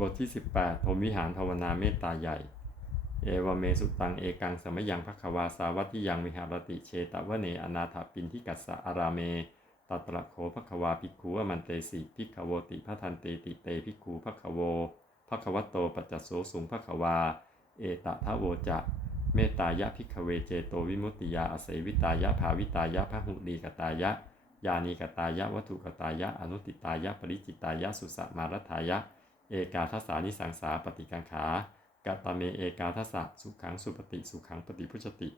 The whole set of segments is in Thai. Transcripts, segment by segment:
บทที่ 18พรมวิหารภาวนาเมตตาใหญ่ เอวเมสุตังเอกังสมยังภควาสาวัติยังวิหารติเชตวเนอนาถปินทิกัสสะอาราเมตัตระโคภควาภิกขุอมันเตสิภิกขโวติพระทันเตติเตภิกขุภคโวภควตโตปัจจโสสุงภควา เอตทะโวจะเมตตายะภิกเวเจโตวิมุตติยาอเสวิตายะภาวิตายะพหุดีกตายะ ยานีกตายะวัตถุกตายะอนุติตายะปริจิตายะสุสมารัฐายะ เอกาทัสสานิสังสาปฏิกังขากตเมเอกาทัสสะสุขังสุปฏิสุขังปฏิพุชติ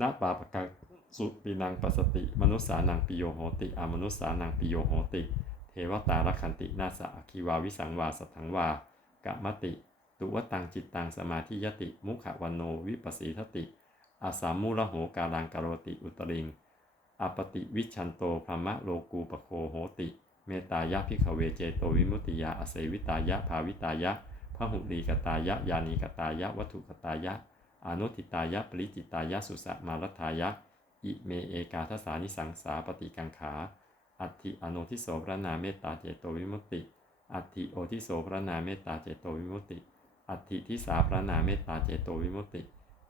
นาปาปกังสุปีนังปัสสติ มนุสสานังปิโยโหติ อามนุสสานังปิโยโหติ เทวตารคันตินาสะอคิวาวิสังวาสถังวากะมติ ตุวตังจิตตังสมาธิยติ มุขวันโนวิปัสสีทติอาสามูลโหกาลังกโรติอุตริงอปติวิชันโตพรหมะโลกูปโคโหติ เมตายะพิขเวเจโตวิมุตติยาอเสวิตายะภาวิตายะพหุลีกตายะยานีกตายะวัตถุกตายะอนุติตายะปริจิตายะสุสมารัายะ อิเมเอกาทสานิสังสาปฏิกังขา อัตถิอโนทิโสพระนาเมตตาเจโตวิมุตติ อัตถิโอทิโสพระนาเมตตาเจโตวิมุตติ อัตถิทิสาพระนาเมตตาเจโตวิมุตติ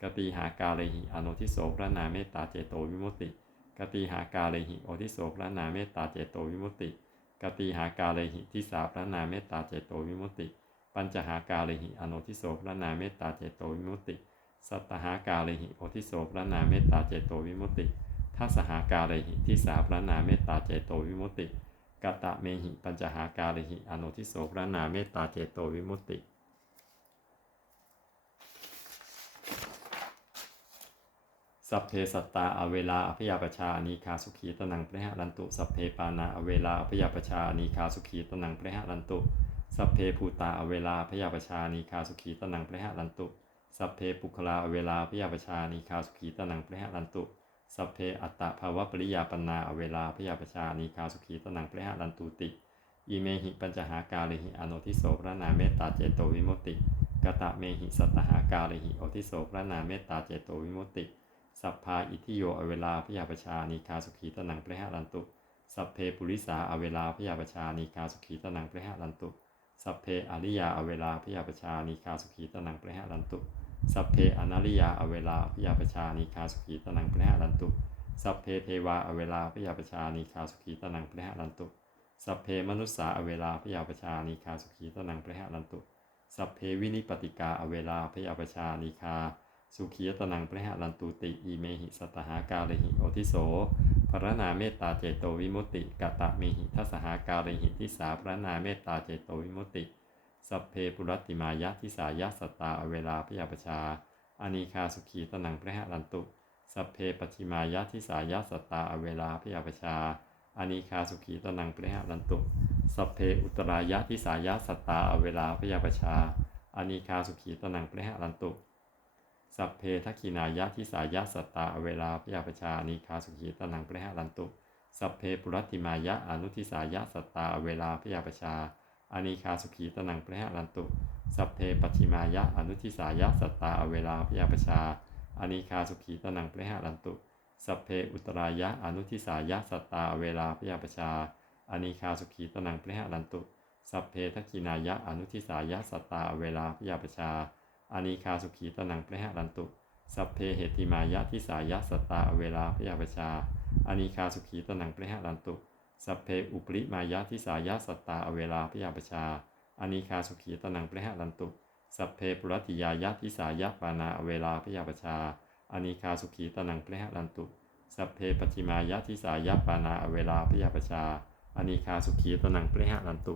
กติหากาเลหิอโนทิโสพระนาเมตตาเจโตวิมุตติกติหากาเลหิโอทิโสพระนาเมตตาเจโตวิมุตติ กติหากาเลหิทิสาพระนาเมตตาเจโตวิมุตติปัญจหากาเลหิอโนทิโสพระนาเมตตาเจโตวิมุตติ สัตหากาเลหิโอทิโสพระนาเมตตาเจโตวิมุตติทัสหากาเลหิทิสาพระนาเมตตาเจโตวิมุตติกตะเมหิปัญจหากาเลหิอโนทิโสพระนาเมตตาเจโตวิมุติ สัพเพสัตตาอเวลาอภยาปชาอนีคาสุขีตนังเปรหะรันตุ สัพเพปานาอเวลาอภยาปชาอนีคาสุขีตนังเปรหะรันตุ สัพเพภูตาอเวลาอภยาปชาอนีคาสุขีตนังเปรหะรันตุ สัพเพปุคลาอเวลาอภยาปชาอนีคาสุขีตนังเปรหะรันตุสัพเพอัตตภาวะปริยาปนาอเวลาอภยาปชานีคาสุขีตนังเปรหะรันตุติอีเมหิปัญจหากาเลหิอโนทิโสพระนาเมตตาเจโตวิมุตติกตะเมหิสัตตหากาเลหิโอทิโสพระนาเมตตาเจโตวิมุตติ สัพพาอิทิโยอเวลาพยาปชานีคาสุขีตนังเปรหะรันตุ สัพเพปุริสาอเวลาพยาปชานีคาสุขีตนังเปรหะรันตุ สัพเพอริยาอเวลาพยาปชานีคาสุขีตนังเปรหะรันตุ สัพเพอนาริยาอเวลาพยาปชานีคาสุขีตนังเปรหะรันตุ สัพเพเทวาอเวลาพยาปชานีคาสุขีตนังเปรหะรันตุ สัพเพมนุสสาอเวลาพยาปชานีคาสุขีตนังเปรหะรันตุ สัพเพวินิปติกาอเวลาพยาปชานีคา สุขียตนังเปรหะรันตุติอีเมหิสตหากาเลหิโอทิโสพระนาเมตตาเจโตวิมุตติกตะเมหิทัสหากาเลหิทิสาพระนาเมตตาเจโตวิมุตติสัพเพปุรัติมายะทิสายะสตตาอเวลาพยาปชาอานิคาสุขีตนังเปรหะรันตุสัพเพปชิมายะทิสายะสตตาอเวลาพยาปชาอานิคาสุขีตนังเปรหะรันตุสัพเพอุตรายะทิสายะสตตาอเวลาพยาปชาอานิคาสุขีตนังเปรหะรันตุ สัพเพทักขินายะทิสายะสัตตาเวลาพยาปชานีคาสุขีตนังเปรหะรันตุ สัพเพปุรัติมายะอนุทิสายะสัตตาเวลาพยาปชาอานิคาสุขีตนังเปรหะรันตุ สัพเพปัจฉิมายะอนุทิสายะสัตตาเวลาพยาปชาอานิคาสุขีตนังเปรหะรันตุสัพเพอุตรายะอนุทิสายะสัตตาเวลาพยาปชาอานิคาสุขีตนังเปรหะรันตุ สัพเพทักขินายะอนุทิสายะสัตตาเวลาพยาปชา อานิคาสุขีตนังเปรหะรันตุ สัพเพเหติมายะทิสายะสตตาอเวลาพยาปชาอานิคาสุขีตนังเปรหะรันตุ สัพเพอุปริมายะทิสายะสตตาอเวลาพยาปชาอานิคาสุขีตนังเปรหะรันตุ สัพเพปุรัติยายะทิสายะปานาอเวลาพยาปชาอานิคาสุขีตนังเปรหะรันตุ สัพเพปฏิมายะทิสายะปานาอเวลาพยาปชาอานิคาสุขีตนังเปรหะรันตุ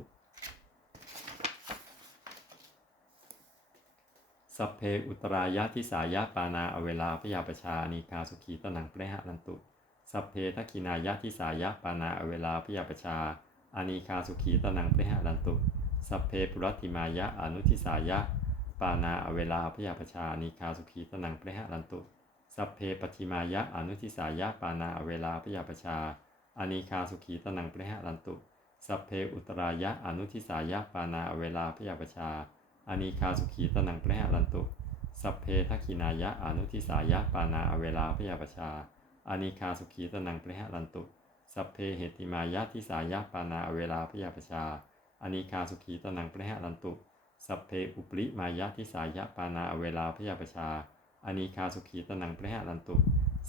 สัพเพอุตรายะทิสายะปานาอเวลาพยาปชานีคาสุขีตนังเปรหะรันตุ สัพเพทักินายะทิสายะปานาอเวลาพยาปชาอานีคาสุขีตนังเปรหะรันตุ สัพเพปุรัติมายะอนุทิสายะปานาอเวลาพยาปชานีคาสุขีตนังเปรหะรันตุ สัพเพปฏิมายะอนุทิสายะปานาอเวลาพยาปชาอานีคาสุขีตนังเปรหะรันตุ สัพเพอุตรายะอนุทิสายะปานาอเวลาพยาปชา อานิคาสุขีตนังเปรหะรันตุ สัพเพทักขินายะอนุทิสายะปานาอเวลาพยาปชาอานิคาสุขีตนังเปรหะรันตุ สัพเพเหติมายะทิสายะปานาอเวลาพยาปชาอานิคาสุขีตนังเปรหะรันตุ สัพเพอุปริมายะทิสายะปานาอเวลาพยาปชาอานิคาสุขีตนังพระหะรันตุ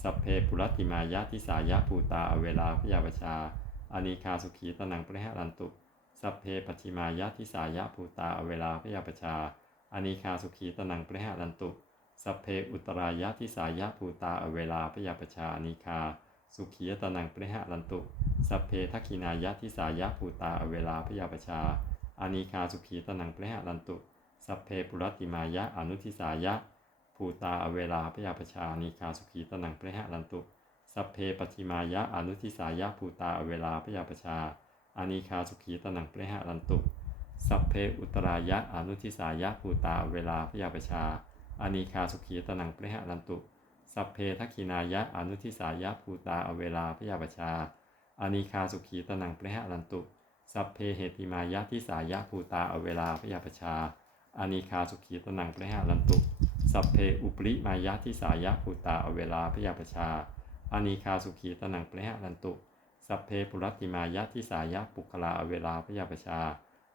สัพเพปุรัติมายะทิสายะภูตาอเวลาพยาปชาอานิคาสุขีตนังพระหะรันตุ สัพเพปัจฉิมายะทิสายะภูตาอเวลาพยาปชาอานิคาสุขีตนังพระหะรันตุสัพเพอุตรายะทิสายะภูตาอเวลาพยาปชาอานิคา สุขีตนังพระหะรันตุสัพเพทักขินายะทิสายะภูตาอเวลาพยาปชาอานิคาสุขีตนังพระหะรันตุสัพเพปุรติมายะอนุทิสายะภูตาอเวลาพยาปชานีคาสุขีตนังพระหะรันตุ สัพเพปฏิมายะอนุทิสายะภูตาอเวลาพยาปชา อานิคาสุขีตนังพระหะรันตุ สัพเพอุตรายะอนุทิสายะภูตาอเวลาพยาปชาอานิคาสุขีตนังพระหะรันตุ สัพเพทักขินายะอนุทิสายะภูตาอเวลาพยาปชาอานิคาสุขีตนังพระหะรันตุ สัพเพเหติมายะทิสายะภูตาอเวลาพยาปชาอานิคาสุขีตนังพระหะรันตุสัพเพอุปริมายะทิสายะภูตาอเวลาพยาปชาอานิคาสุขีตนังพระหะรันตุ สัพเพปุรัติมายะทิสายะปุคลาอเวลาพยาปชา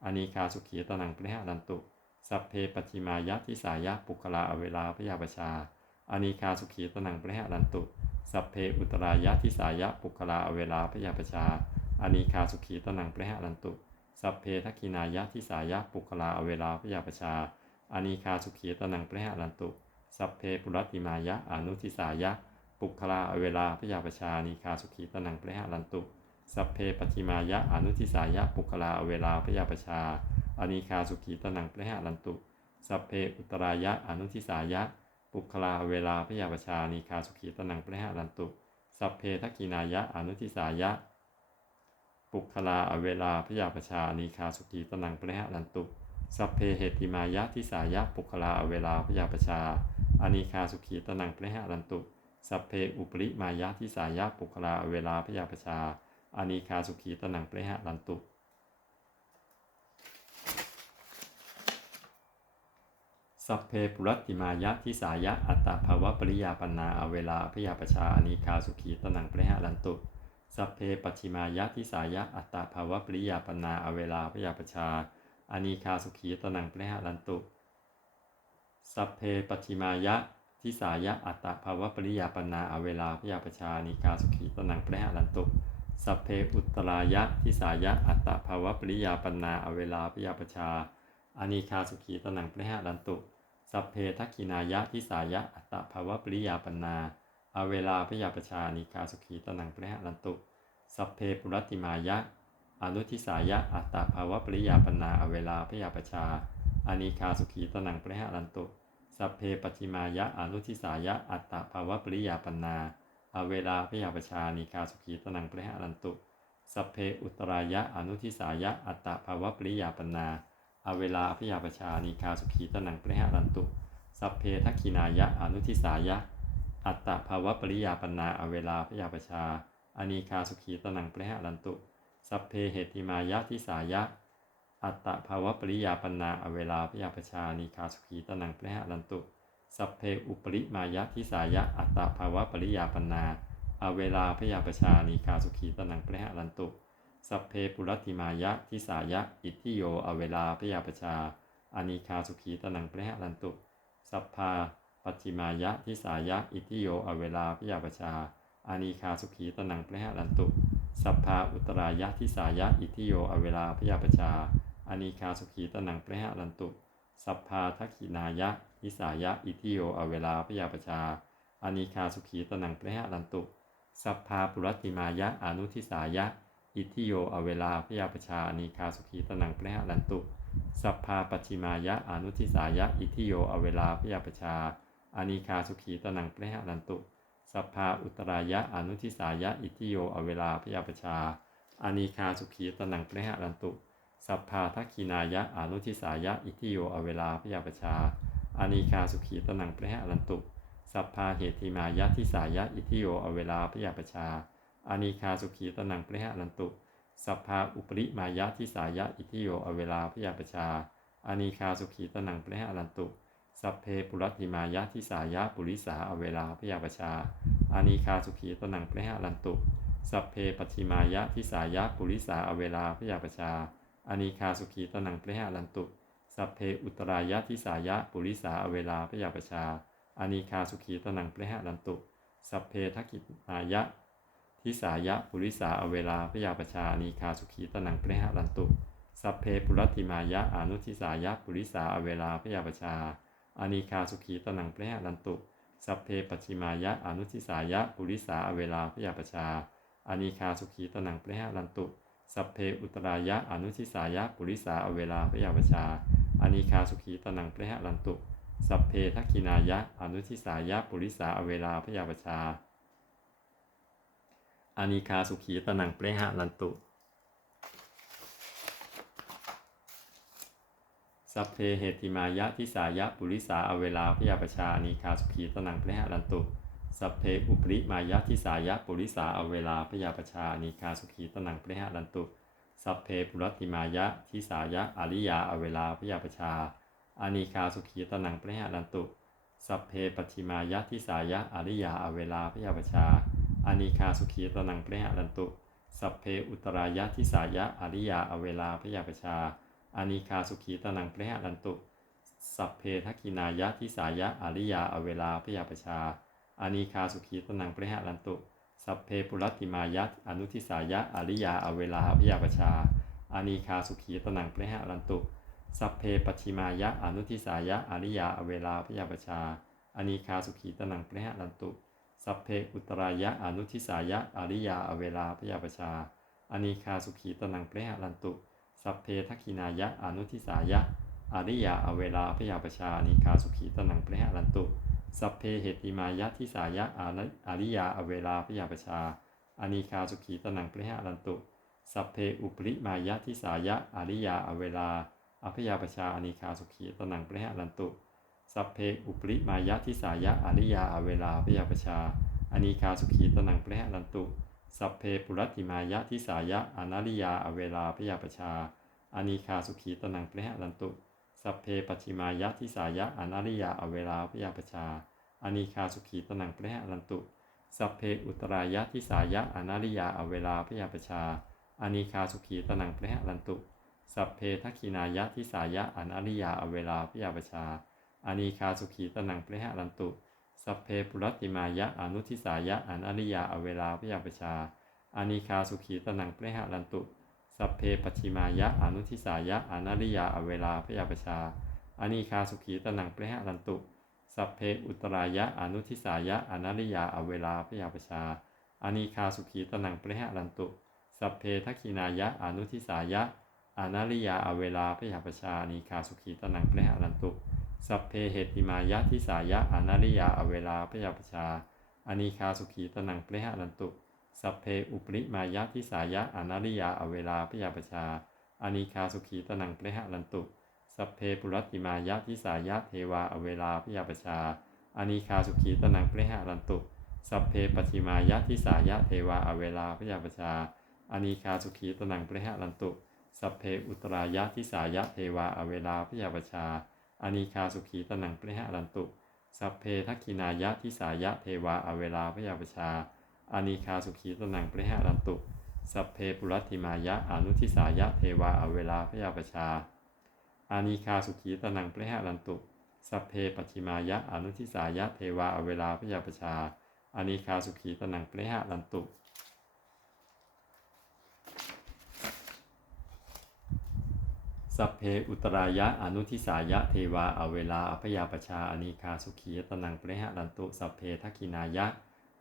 อนิคาสุขีตนังพระหะรันตุ สัพเพปัจิมายะทิสายะปุคลาอเวลาพยาปชาอนิคาสุขีตนังพระหะรันตุ สัพเพอุตรายะทิสายะปุคลาอเวลาพยาปชาอนิคาสุขีตนังพระหะรันตุสัพเพทักินายะทิสายะปุคลาอเวลาพยาปชาอานิคาสุขีตนังพระหะรันตุ สัพเพปุรัติมายะอนุทิสายะ ปุคลาเวลาพยาประชานิคาสุขีตนังพระหะรันตุ สัพเพปฏิมายะอนุทิสายะปุคลาเวลาพยาประชาอนิคาสุขีตนังพระหะรันตุ สัพเพอุตรายะอนุทิสายะ ปุคลาเวลาพยาประชานิคาสุขีตนังพระหะรันตุ สัพเพทักขินายะอนุทิสายะ ปุคลาเวลาพยาประชานิคาสุขีตนังพระหะรันตุสัพเพเหติมายะทิสายะปุคลาเวลาพยาประชาอานิคาสุขีตนังพระหะรันตุ สัพเพอุปริมายะทิสายะปุคลาเวลาพยาปชาอานิคาสุขีตนังพรหะรันตุ สัพเพปุรัติมายะทิสายะอัตตาภาวะปริยาปนาอเวลาพยาปชาอานิคาสุขีตนังพรหะรันตุสัพเพปัจิมายะทิสายะอัตตาภาวะปริยาปนาอเวลาพยาปชาอานิคาสุขีตนังพรหะรันตุ สัพเพปัจิมายะ ทิสายะอัตตภาวะปริยาปนาอเวลาพยาปชานิคาสุขีตนังพระหะรันตุสัพเพอุตรายะทิสายะอัตตภาวะปริยาปนาอเวลาพยาปชาอานิคาสุขีตนังพระหะรันตุสัพเพทักขินายะทิสายะอัตตภาวะปริยาปนาอเวลาพยาปชานิคาสุขีตนังพระหะรันตุสัพเพปุรติมายะอนุทิสายะอัตตภาวะปริยาปนาอเวลาพยาปชาอานิคาสุขีตนังพระหะรันตุ สัพเพปัจิมายะอนุทิสายะ อัตตภาวะปริยาปนาอเวลาพยาปชานิคาสุขีตนังพระหะรันตุสัพเพอุตรายะอนุทิสายะ อัตตภาวะปริยาปนาอเวลาพยาปชานิคาสุขีตนังพระหะรันตุสัพเพทักขินายะอนุทิสายะ อัตตภาวะปริยาปนาอเวลาพยาปชาอนิคาสุขีตนังพระหะรันตุสัพเพเหติมายะทิสายะ อัตตภาวะปริยาปนาอเวลาพยาปชานิคาสุขีตนังพระหะรันตุสัพเพอุปริมายะทิสายะอัตตภาวะปริยาปนาอเวลาพยาปชานิคาสุขีตนังพระหะรันตุสัพเพปุรัติมายะทิสายะอิทิโยอเวลาพยาปชาอานิคาสุขีตนังพระหะรันตุสัพพาปัจิมายะทิสายะอิทิโยอเวลาพยาปชาอานิคาสุขีตนังพระหะรันตุสัพพาอุตรายะทิสายะอิทิโยอเวลาพยาปชา อนิคาสุขีตนังพระหะรันตุ สัพพาทักขินายะทิสายะ อิทิโยอเวลาพยาปชาอนิคาสุขีตนังพระหะรันตุ สัพพาปุรัติมายะ อนุทิสายะ อิทิโยอเวลาพยาปชาอนิคาสุขีตนังพระหะรันตุ สัพพาปัจฉิมายะ อนุทิสายะ อิทิโยอเวลาพยาปชาอนิคาสุขีตนังพระหะรันตุ สัพพาอุตรายะ อนุทิสายะ อิทิโยอเวลาพยาปชาอานิคาสุขีตนังพระหะรันตุ สัพพาทักขินายะอนุทิสายะ อิทิโยอเวลาพยาปชาอานิคาสุขีตนังพระหะรันตุ สัพพาเหติมายะทิสายะ อิทิโยอเวลาพยาปชาอานิคาสุขีตนังพระหะรันตุ สัพพาอุปริมายะทิสายะ อิทิโยอเวลาพยาปชาอานิคาสุขีตนังพระหะรันตุ สัพเพปุรัติมายะทิสายะปุริสาอเวลาพยาปชาอานิคาสุขีตนังพระหะรันตุ สัพเพปัจิมายะทิสายะปุริสาอเวลาพยาปชา อนิคาสุขีตนังพระหะรันตุสัพเพอุตรายะทิสายะปุริสาอเวลาพยาปชาอานิคาสุขีตนังเปรหะลันตุสัพเพทักขินายะทิสายะปุริสาอเวลาพยาปชาอานิคาสุขีตนังเปรหะลันตุสัพเพปุรัติมายะอนุทิสายะปุริสาอเวลาพยาปชาอานิคาสุขีตนังเปรหะลันตุสัพเพปัจิมายะอนุทิสายะปุริสาอเวลาพยาปชาอานิคาสุขีตนังเปรหะลันตุ สัพเพอุตรายะอนุทิสายะปุริสาอเวลาพยาปชาอานิคาสุขีตนังเปรหะลันตุสัพเพทักขินายะอนุทิสายะปุริสาอเวลาพยาปชาอานิคาสุขีตนังเปรหะลันตุ สัพเพเหติมายะทิสายะปุริสาอเวลาพยาปชาอานิคาสุขีตนังเปรหะลันตุ สัพเพอุปริมายะทิสายะปุริสาอเวลาพยาปชาอานิคาสุขีตนังปรหะลันตุสัพเพปุรัตติมายะทิสายะอริยาอเวลาพยาปชาอานิคาสุขีตนังปรหะลันตุสัพเพปฏิมายะทิสายะอริยาอเวลาพยาปชาอานิคาสุขีตนังปรหะลันตุสัพเพอุตรายะทิสายะอริยาอเวลาพยาปชาอานิคาสุขีตนังปรหะลันตุสัพเพทักินายะทิสายะอริยาอเวลาพยาปชา อานิคาสุขีตนังเปรหะลันตุ สัพเพปุรัติมายะอนุทิสายะอริยาอเวลาพยาปชาอานิคาสุขีตนังเปรหะลันตุ สัพเพปัจฉิมายะอนุทิสายะอริยาอเวลาพยาปชาอานิคาสุขีตนังเปรหะลันตุสัพเพอุตรายะอนุทิสายะอริยาอเวลาพยาปชาอานิคาสุขีตนังเปรหะลันตุ สัพเพทักขินายะอนุทิสายะอริยาอเวลาพยาปชาอานิคาสุขีตนังเปรหะลันตุ สัพเพเหติมายะทิสายะอริยาอเวลาพยาปชาอานิคาสุขีตนังเปรหะลันตุ สัพเพอุปริมายะทิสายะอริยาอเวลาอพยาปชาอานิคาสุขีตนังเปรหะลันตุ สัพเพอุปริมายะทิสายะอริยาอเวลาพยาปชาอานิคาสุขีตนังเปรหะลันตุสัพเพปุรัติมายะทิสายะอนาริยาอเวลาพยาปชาอานิคาสุขีตนังเปรหะลันตุ สัพเพปัจฉิมายะทิสายะอนาริยาอเวลาพยาปชาอนิคาสุขีตนังเปรหะลันตุ สัพเพอุตรายะทิสายะอนาริยาอเวลาพยาปชาอนิคาสุขีตนังเปรหะลันตุ สัพเพทักขินายะทิสายะอนาริยาอเวลาพยาปชาอนิคาสุขีตนังเปรหะลันตุ สัพเพปุรัติมายะอนุทิสายะอนาริยาอเวลาพยาปชาอนิคาสุขีตนังเปรหะลันตุ สัพเพปัจฉิมายะอนุทิสายะอนาริยาอเวลาพยาปชาอานิคาสุขีตนังเปรหะลันตุ สัพเพอุตรายะอนุทิสายะอนาริยาอเวลาพยาปชาอานิคาสุขีตนังเปรหะลันตุ สัพเพทักขินายะอนุทิสายะอนาริยาอเวลาพยาปชาอานิคาสุขีตนังเปรหะลันตุสัพเพเหติมายะทิสายะอนาริยาอเวลาพยาปชาอานิคาสุขีตนังเปรหะลันตุ สัพเพอุปริมายะทิสายะอนาริยาอเวลาพยาปชาอานิคาสุขีตนังเปรหะลันตุ สัพเพปุรัติมายะทิสายะเทวาอเวลาพยาปชาอานิคาสุขีตนังเปรหะลันตุ สัพเพปัจิมายะทิสายะเทวาอเวลาพยาปชาอานิคาสุขีตนังเปรหะลันตุ สัพเพอุตรายะทิสายะเทวาอเวลาพยาปชาอานิคาสุขีตนังเปรหะลันตุ สัพเพทักขินายะทิสายะเทวาอเวลาพยาปชา อานิคาสุขีตนังปรหะลันตุ สัพเพปุรัติมายะอนุทิสายะเทวาอเวลาพยาปชา อานิคาสุขีตนังปรหะลันตุ สัพเพปัจิมายะอนุทิสายะเทวาอเวลาพยาปชา อานิคาสุขีตนังปรหะลันตุสัพเพอุตรายะอนุทิสายะเทวาอเวลาอพยาปชาอนิคาสุขีตนังเปรหะลันตุสัพเพทักขินายะ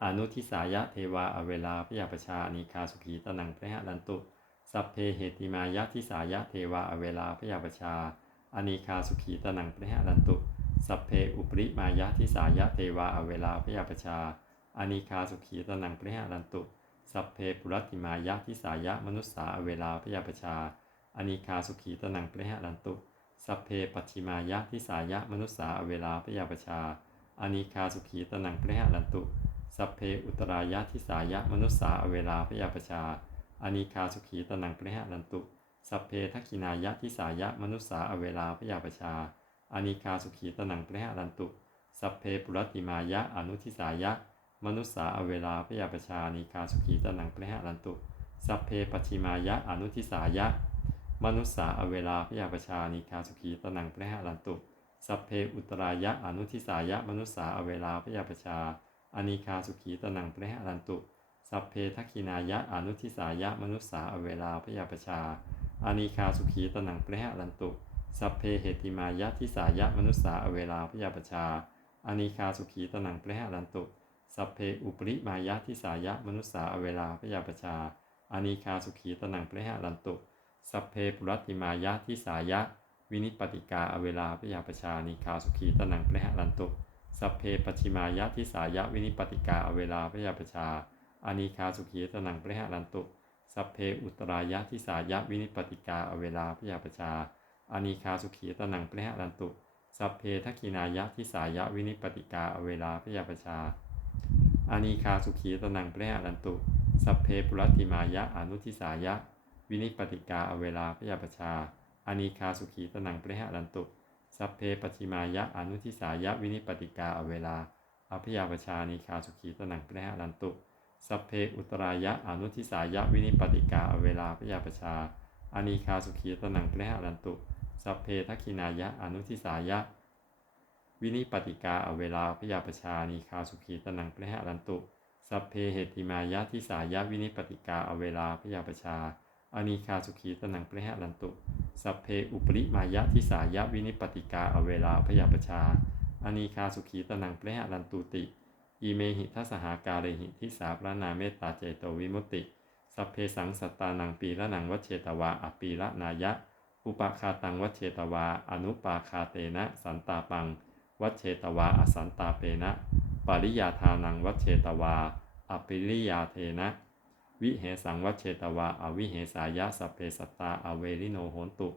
อนุทิสายะเทวาอเวลาพยาปชาอานิคาสุขีตนังเปรหะลันตุ สัพเพเหติมายะทิสายะเทวาอเวลาพยาปชาอานิคาสุขีตนังเปรหะลันตุ สัพเพอุปริมายะทิสายะเทวาอเวลาพยาปชาอานิคาสุขีตนังเปรหะลันตุ สัพเพปุรัติมายะทิสายะมนุสสาอเวลาพยาปชาอานิคาสุขีตนังเปรหะลันตุ สัพเพปัจฉิมายะทิสายะมนุสสาอเวลาพยาปชาอานิคาสุขีตนังเปรหะลันตุ สัพเพอุตรายะทิสายะมนุสสาอเวลาพยาประชาอานิคาสุขีตนังเปรหะลันตุ สัพเพทักขินายะทิสายะมนุสสาอเวลาพยาประชาอานิคาสุขีตนังเปรหะลันตุ สัพเพปุรติมายะอนุทิสายะ มนุสสาอเวลาพยาปชาอานิคาสุขีตนังเปรหะลันตุสัพเพปชิมายะอนุทิสายะมนุสสาอเวลาพยาประชานิคาสุขีตนังพระหะรันตุ สัพเพอุตรายะอนุทิสายะมนุสสาอเวลาพยาประชา อนิคาสุขีตนังพระหรันตุ สัพเพทักขินายะอนุทิสายะมนุสสาอเวลาพยาปชาอานิคาสุขีตนังพระหรันตุ สัพเพเหติมายะทิสายะมนุสสาอเวลาพยาปชาอานิคาสุขีตนังพระหรันตุ สัพเพอุปริมายะทิสายะมนุสสาอเวลาพยาปชาอานิคาสุขีตนังพระหรันตุ สัพเพปุรัติมายะทิสายะวินิปติกาอเวลาพยาปชานิคาสุขีตนังพระหรันตุ สัพเพปชิมายะทิสายะวินิปติกาอเวลาพยาปชาอานิคาสุขีตนังพระหรันตุสัพเพอุตรายะทิสายะวินิปติกาอเวลาพยาปชาอานิคาสุขีตนังพระหรันตุสัพเพทักขินายะทิสายะวินิปติกาอเวลาพยาปชาอานิคาสุขีตนังพระหรันตุสัพเพปุรัติมายะอนุทิสายะ วินิปติกาอเวลาพยาปชาอานิคาสุขีตนังพระหรันตุ สัพเพปชิมายะอนุทิสายะวินิปติกาอเวลาอพยาปชานิคาสุขีตนังพระหรันตุ สัพเพอุตรายะอนุทิสายะวินิปติกาอเวลาพยาปชาอานิคาสุขีตนังพระหรันตุสัพเพทักขินายะอนุทิสายะ วินิปติกาอเวลาพยาปชานิคาสุขีตนังพระหรันตุ สัพเพเหติมายะทิสายะวินิปติกาอเวลาพยาปชา อนิคาสุขีตนังพระหรันตุ สัพเพอุปริมายะทิสายะวินิปติกาอเวลาพยาปชาอนิคาสุขีตนังพระหรันตุติ อีเมหิทัสหากาเรหิทิสาพระนาเมตตาเจโตวิมุตติ สัพเพสังสัตตานังปีละนังวัชเชตวาอปีละนายะ อุปคาตังวัชเชตวา อนุปาคาเตนะ สันตาปัง วัชเชตวาอสันตาเปนะ ปริยาทานังวัชเชตวา อปิริยาเทนะ วิเหสังวัชเชตวาอวิเหสายะสัพเพสัตตาอเวริโนโหนตุ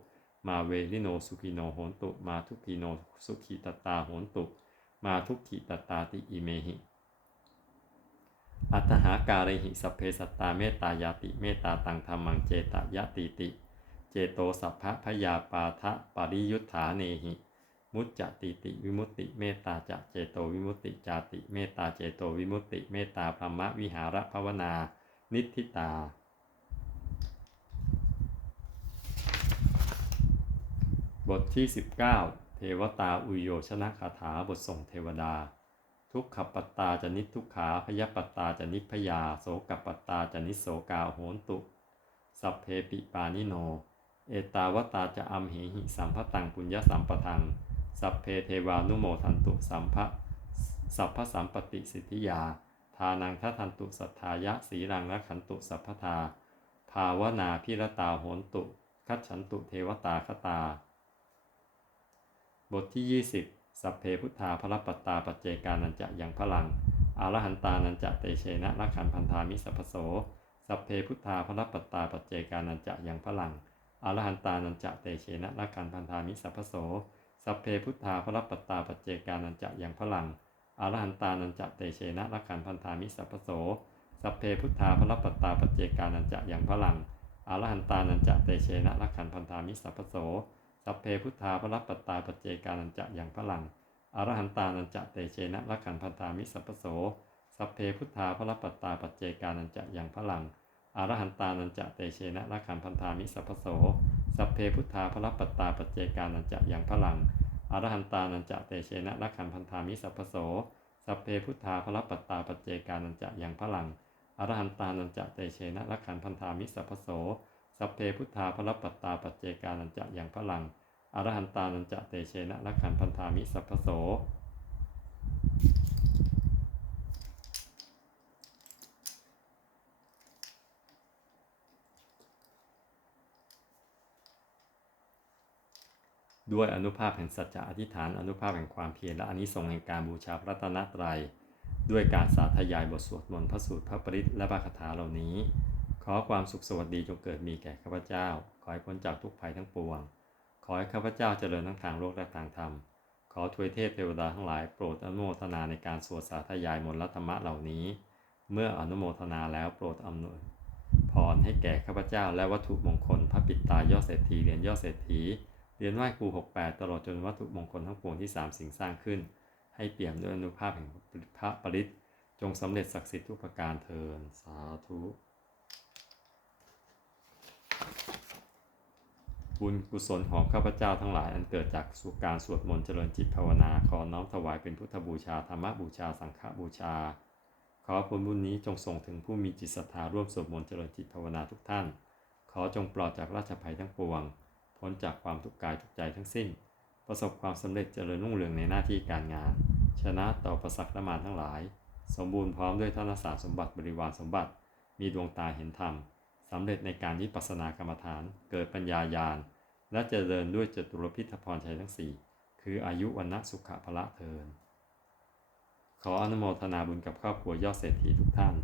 มาเวริโนสุขิโนโหนตุ มาทุกขิโนสุขิตตาโหนตุ มาทุกขิตตาติอิเมหิ อัตหาการิหิสัพเพสัตตาเมตตายาติเมตตาตังธรรมังเจตยติติ เจโตสัพพะพยาปาทะปริยุทธาเนหิมุจจติติวิมุตติเมตตาจะเจโตวิมุตติจาติเมตตาเจโตวิมุตติเมตตาพรหมวิหารภาวนา นิทธิตา บทที่ 19 เทวตาอุโยชนะคาถาบทส่งเทวดา ทุกขปัตตาจะนิทุกขาพยปัตตาจะนิพยา โสกปัตตาจะนิโสกาโหนตุ สัพเพปิปานิโน เอตาวตาจะอัมเหหิสัมภตังปุญญสัมปทัง สัพเพเทวานุโมทันตุสัมภะสัพพสัมปติสิทธิยาานังทัทันตุสัทธายะสีรังละขันตุสัพพทา ภาวนาพิรตาโหนตุ คัจฉันตุเทวตาคตา บทที่ 20 สัพเพพุทธาพระปัตตาปัจเจกานันจะยังพลัง อารหันตานันจะเตเชนะละขันพันธามิสัพพโส สัพเพพุทธาพระปัตตาปัจเจกานันจะยังพลัง อารหันตานันจะเตเชนะละขันพันธามิสัพโส สัพเพพุทธาพระปัตตาปัจเจกานันจะยังพลัง อรหันตานันจะเตเชนะละขันพันธามิสัพพโส สัพเพพุทธาพระปัตตาปเจกานันจะอยังพลังอรหันตานันจะเตเชนะละขันพันธามิสัพพโส สัพเพพุทธาพระปัตตาปเจกานันจะอยังพลังอรหันตานันจะเตเชนะละขันพันธามิสัพพโส สัพเพพุทธาพระปัตตาปเจกานันจะอยังพลังอรหันตานันจะเตเชนะละขันพันธามิสัพพโส สัพเพพุทธาพระปัตตาปเจกานันจะอยังพลัง อรหันตานันจะเตเชนะละขันพันธามิสัพพโส สัพเพพุทธาพระปัตตาปัจเจกานันจะอย่างพลังอรหันตานันจะเตเชนะละขันพันธามิสัพพโส สัพเพพุทธาพระปัตตาปัจเจกานันจะอย่างพลังอรหันตานันจะเตเชนะละขันพันธามิสัพโส ด้วยอนุภาพแห่งสัจจะอธิษฐานอนุภาพแห่งความเพียรและอานิสงส์แห่งการบูชาพระตนตรัย ด้วยการสาธยายบทสวดมนต์พระสูตรพระปริตและบาคาถาเหล่านี้ ขอความสุขสวัสดีจงเกิดมีแก่ข้าพเจ้า ขอให้พ้นจากทุกภัยทั้งปวง ขอให้ข้าพเจ้าเจริญทั้งทางโลกและทางธรรม ขอทวยเทพเทวดาทั้งหลายโปรดอนุโมทนาในการสวดสาธยายมนต์ละธรรมะเหล่านี้ เมื่ออนุโมทนาแล้วโปรดอำนวยพรให้แก่ข้าพเจ้าและวัตถุมงคลพระปิตายอดเศรษฐีเหรียญยอดเศรษฐี เรียญไหว้ครู68 ตลอดจนวัตถุมงคลทั้งปวงที่สามสิ่งสร้างขึ้น ให้เปี่ยมด้วยอนุภาพแห่งพระปริตจงสำเร็จศักดิ์สิทธิ์ทุกประการเทินสาธุบุญกุศลของข้าพเจ้าทั้งหลายอันเกิดจากสุการสวดมนต์เจริญจิตภาวนา ขอน้อมถวายเป็นพุทธบูชาธรรมบูชาสังฆบูชา ขอผลบุญนี้จงส่งถึงผู้มีจิตศรัทธาร่วมสวดมนต์เจริญจิตภาวนาทุกท่าน ขอจงปลอดจากราชภัยทั้งปวง พ้นจากความทุกข์กายทุกใจทั้งสิ้น ประสบความสำเร็จเจริญรุ่งเรืองในหน้าที่การงาน ชนะต่อประสักและมารทั้งหลาย สมบูรณ์พร้อมด้วยท่านสารสมบัติบริวารสมบัติ มีดวงตาเห็นธรรมสำเร็จในการวิปัสสนากรรมฐาน เกิดปัญญาญาณ และเจริญด้วยจตุรพิธพรชัยทั้งสี่คืออายุวันนะสุขะพละเทินขออนุโมทนาบุญกับครอบครัวยอดเศรษฐีทุกท่าน